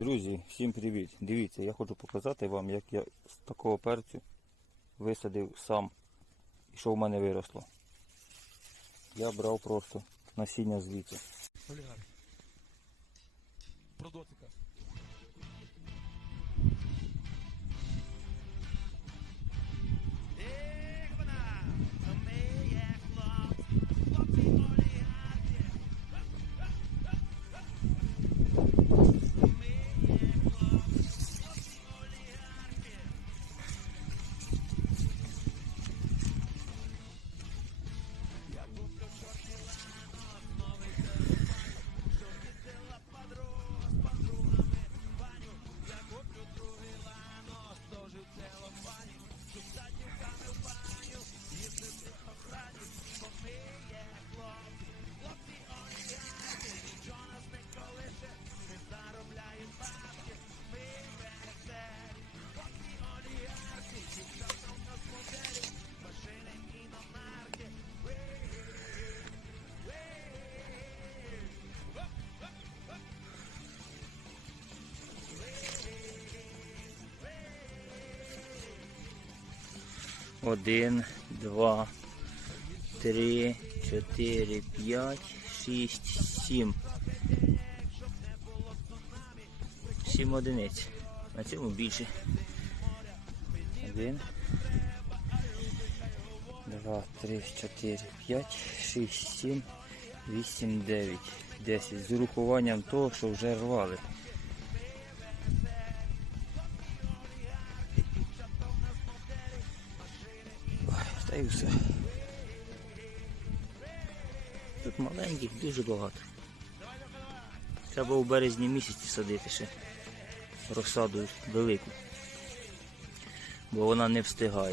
Друзі, всім привіт! Дивіться, я хочу показати вам, як я з такого перцю висадив сам і що в мене виросло. Я брав просто насіння звідси. Олігарх. Про дотика. Один, два, три, чотири, п'ять, шість, сім. Сім одиниць. На цьому більше. Один. Два, три, чотири, п'ять, шість, сім, вісім, дев'ять, десять. З урахуванням того, що вже рвали. Та й все. Тут маленьких дуже багато. Треба у березні місяці садити ще розсаду велику, бо вона не встигає.